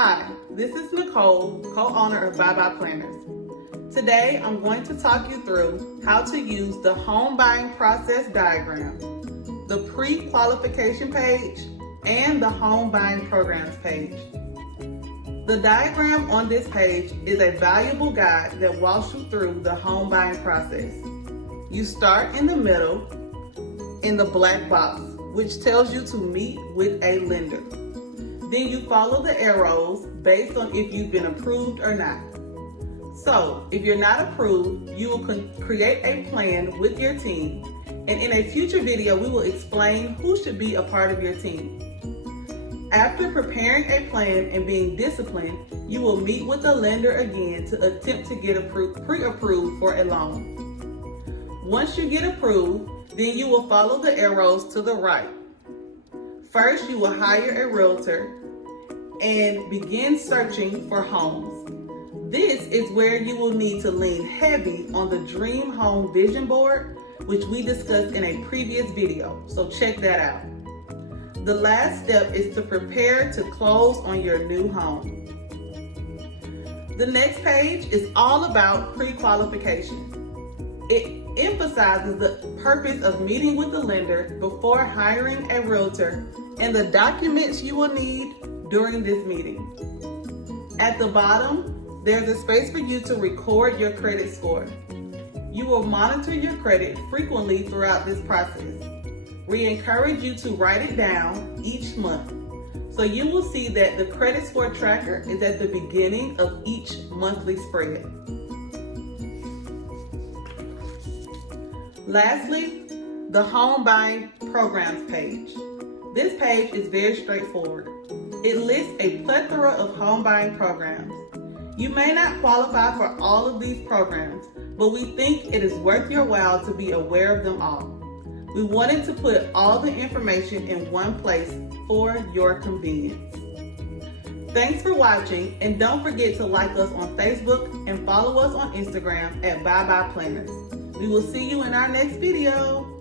Hi, this is Nicole, co-owner of BuyBuyPlanners. Today, I'm going to talk you through how to use the home buying process diagram, the pre-qualification page, and the home buying programs page. The diagram on this page is a valuable guide that walks you through the home buying process. You start in the middle in the black box, which tells you to meet with a lender. Then you follow the arrows based on if you've been approved or not. So, if you're not approved, you will create a plan with your team, and in a future video, we will explain who should be a part of your team. After preparing a plan and being disciplined, you will meet with the lender again to attempt to get pre-approved for a loan. Once you get approved, then you will follow the arrows to the right. First, you will hire a realtor and begin searching for homes. This is where you will need to lean heavy on the Dream Home Vision Board, which we discussed in a previous video, so check that out. The last step is to prepare to close on your new home. The next page is all about pre-qualification. It emphasizes the purpose of meeting with the lender before hiring a realtor and the documents you will need during this meeting. At the bottom, there's a space for you to record your credit score. You will monitor your credit frequently throughout this process. We encourage you to write it down each month, so you will see that the credit score tracker is at the beginning of each monthly spread. Lastly, the home buying programs page. This page is very straightforward. It lists a plethora of home buying programs. You may not qualify for all of these programs, but we think it is worth your while to be aware of them all. We wanted to put all the information in one place for your convenience. Thanks for watching, and don't forget to like us on Facebook and follow us on Instagram at BuyBuyPlanners. We will see you in our next video.